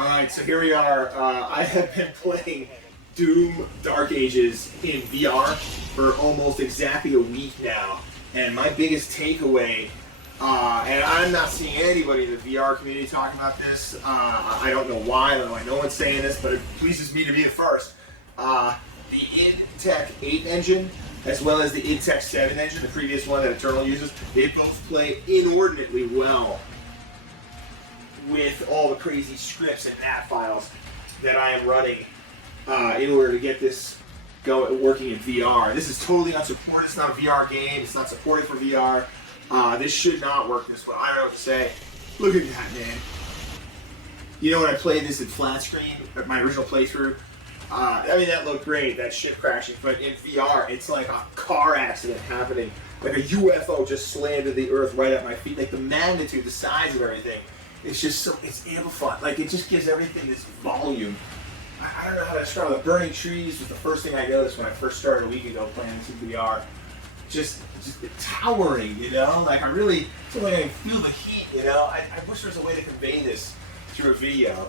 Alright, so here we are. I have been playing Doom Dark Ages in VR for almost exactly a week now. And my biggest takeaway, and I'm not seeing anybody in the VR community talking about this. I don't know why, I don't know why no one's saying this, but it pleases me to be the first. The Intech 8 engine, as well as the Intech 7 engine, the previous one that Eternal uses, they both play inordinately well with all the crazy scripts and nav files that I am running in order to get this working in VR. This is totally unsupported. It's not a VR game. It's not supported for VR. This should not work this way. I don't know what to say. Look at that, man. You know when I played this in flat screen, my original playthrough, I mean that looked great, that ship crashing, but in VR it's like a car accident happening. Like a UFO just slammed to the earth right at my feet. Like the magnitude, the size of everything. It's just so, it's amplified. Like it just gives everything this volume. I don't know how to describe it. The burning trees was the first thing I noticed when I first started a week ago playing this in VR. Just towering, you know? Like I really feel like I can feel the heat, you know? I wish there was a way to convey this through a video.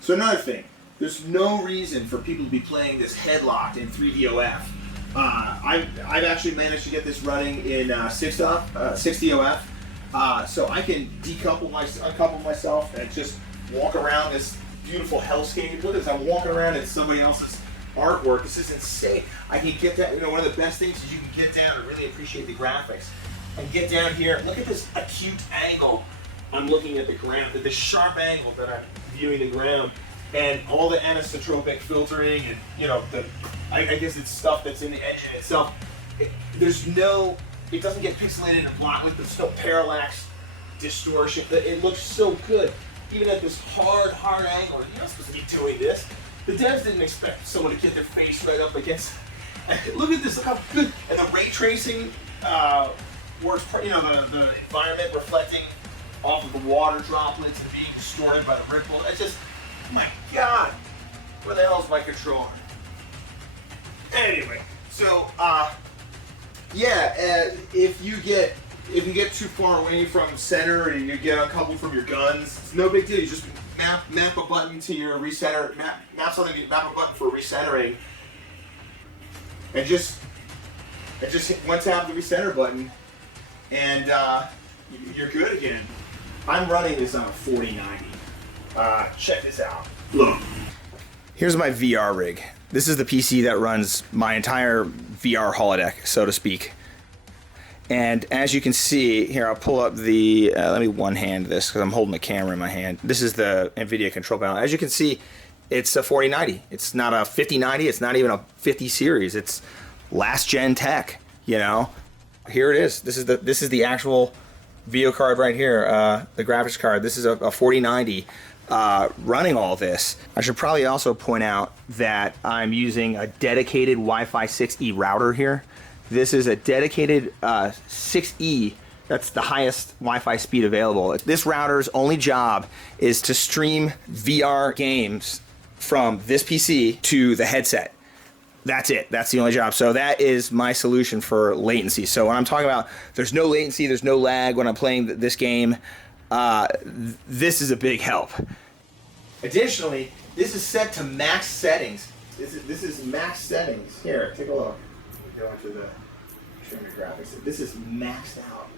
So another thing, there's no reason for people to be playing this headlocked in 3DOF. I've actually managed to get this running in 6DOF. So I can uncouple myself and just walk around this beautiful hellscape. Look at this, I'm walking around in somebody else's artwork. This is insane. I can get that, you know, one of the best things is you can get down and really appreciate the graphics. And get down here, look at this acute angle I'm looking at the ground, the sharp angle that I'm viewing the ground, and all the anisotropic filtering, and, you know, I guess it's stuff that's in the engine itself. It doesn't get pixelated and blocked with there's no parallax distortion. It looks so good. Even at this hard angle, you're not supposed to be doing this. The devs didn't expect someone to get their face right up against. Look at this, look how good. And the ray tracing works, you know, the environment reflecting off of the water droplets and being distorted by the ripple. It's just, my God, where the hell's my controller? Anyway, so, yeah, if you get too far away from center and you get uncoupled from your guns, it's no big deal. You just map a button to your recenter, map a button for recentering, and just hit one tap the recenter button, and you're good again. I'm running this on a 4090. Check this out. Look. Here's my VR rig. This is the PC that runs my entire VR holodeck, so to speak. And as you can see, here I'll pull up the, let me one-hand this because I'm holding the camera in my hand. This is the NVIDIA control panel. As you can see, it's a 4090. It's not a 5090, it's not even a 50 series. It's last gen tech, you know? Here it is. This is the actual video card right here, the graphics card. This is a 4090. Running all this. I should probably also point out that I'm using a dedicated Wi-Fi 6E router here. This is a dedicated 6E. That's the highest Wi-Fi speed available. This router's only job is to stream VR games from this PC to the headset. That's it. That's the only job. So that is my solution for latency. So when I'm talking about there's no latency, there's no lag when I'm playing this game, this is a big help. Additionally, this is set to max settings. This is max settings. Here, take a look. Go into the graphics. This is maxed out.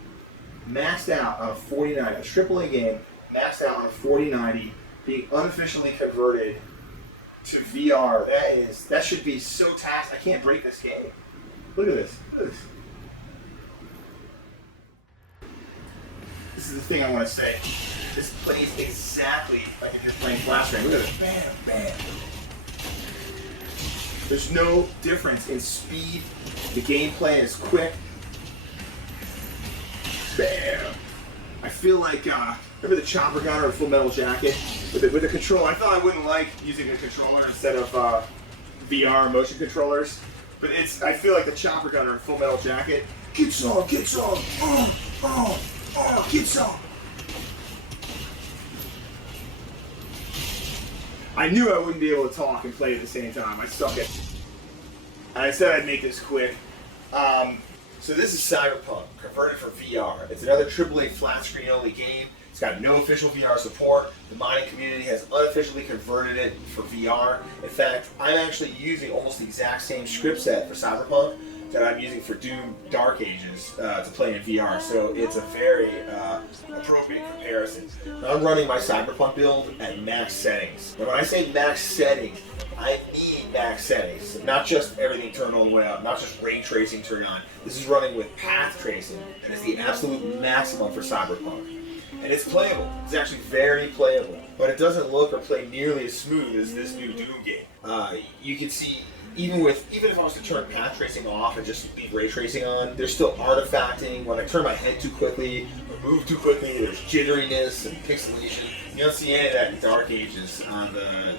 Maxed out on a 4090, a AAA game, maxed out on a 4090, being unofficially converted to VR. That should be so taxed. I can't break this game. Look at this. Look at this. This is the thing I want to say. This plays exactly like if you're playing flash screen. Look at this. Bam, bam. There's no difference in speed. The gameplay is quick. Bam. I feel like, remember the chopper gunner in Full Metal Jacket? With a controller. I thought I wouldn't like using a controller instead of VR motion controllers. But I feel like the chopper gunner in Full Metal Jacket. Get some, get some. Oh, get some. I knew I wouldn't be able to talk and play at the same time. I suck at it. And I said I'd make this quick. So this is Cyberpunk, converted for VR. It's another AAA flat screen only game. It's got no official VR support. The modding community has unofficially converted it for VR. In fact, I'm actually using almost the exact same script set for Cyberpunk that I'm using for Doom Dark Ages to play in VR. So it's a very appropriate comparison. Now, I'm running my Cyberpunk build at max settings. Now when I say max settings, I mean max settings. Not just everything turned all the way up, not just ray tracing turned on. This is running with path tracing. That is the absolute maximum for Cyberpunk. And it's playable. It's actually very playable. But it doesn't look or play nearly as smooth as this new Doom game. You can see, even if I was to turn path tracing off and just leave ray tracing on, there's still artifacting. When I turn my head too quickly or move too quickly, there's jitteriness and pixelation. You don't see any of that in Dark Ages on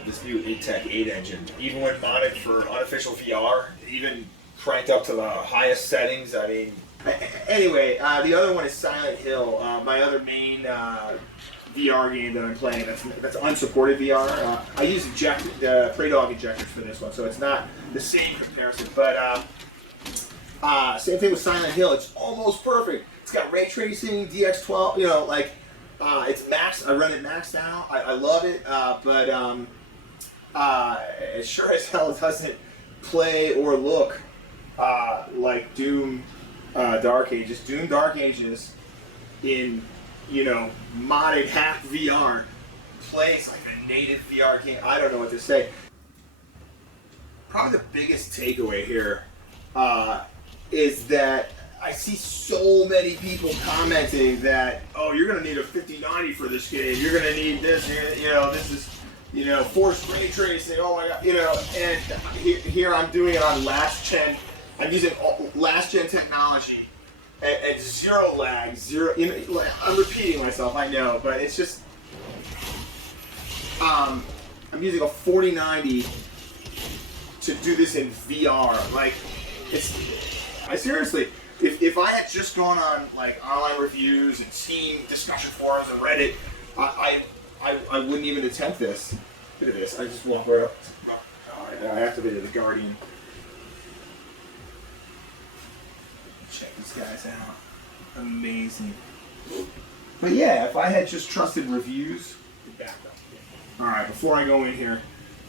this new Tech 8 engine. Even when modded for unofficial VR, even cranked up to the highest settings, I mean... Anyway, the other one is Silent Hill, my other main VR game that I'm playing that's unsupported VR. I use Prey Dog injectors for this one, so it's not the same comparison. But same thing with Silent Hill. It's almost perfect. It's got ray tracing, DX12. You know, like it's max. I run it maxed out. I love it, but it sure as hell doesn't play or look like Doom Dark Ages. Doom Dark Ages in, modded hack VR plays like a native VR game. I don't know what to say. Probably the biggest takeaway here is that I see so many people commenting that, oh, you're going to need a 5090 for this game. You're going to need this. This is, forced ray tracing. Oh my God. And here I'm doing it on last gen. I'm using last gen technology at zero lag, zero. I'm repeating myself, I know, but it's just I'm using a 4090 to do this in VR. Like, I seriously, if I had just gone on like online reviews and seen discussion forums and Reddit, I wouldn't even attempt this. Look at this. I just walk right up. I activated the Guardian. Check these guys out. Amazing. But yeah, if I had just trusted reviews. Alright, before I go in here,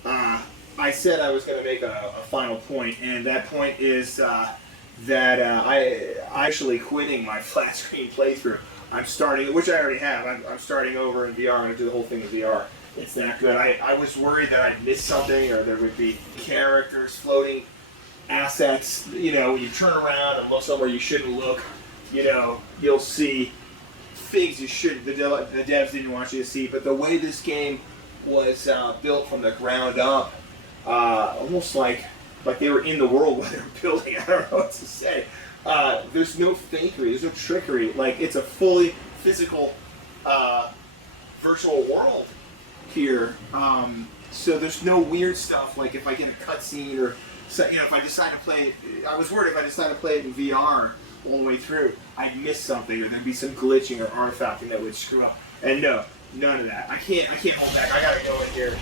I said I was going to make a final point, and that point is that I actually quitting my flat screen playthrough. I'm starting, which I already have, I'm starting over in VR. I'm going to do the whole thing in VR. It's that good. I was worried that I'd miss something, or there would be characters floating, assets, when you turn around and look somewhere you shouldn't look, you'll see things the devs didn't want you to see. But the way this game was built from the ground up, almost like they were in the world while they were building. I don't know what to say. There's no fakery, there's no trickery. Like, it's a fully physical virtual world here. So there's no weird stuff, like if I get a cutscene or if I decide to play it, I was worried if I decided to play it in VR all the way through, I'd miss something, or there'd be some glitching or artifacting that would screw up. And no, none of that. I can't hold back. I gotta go in here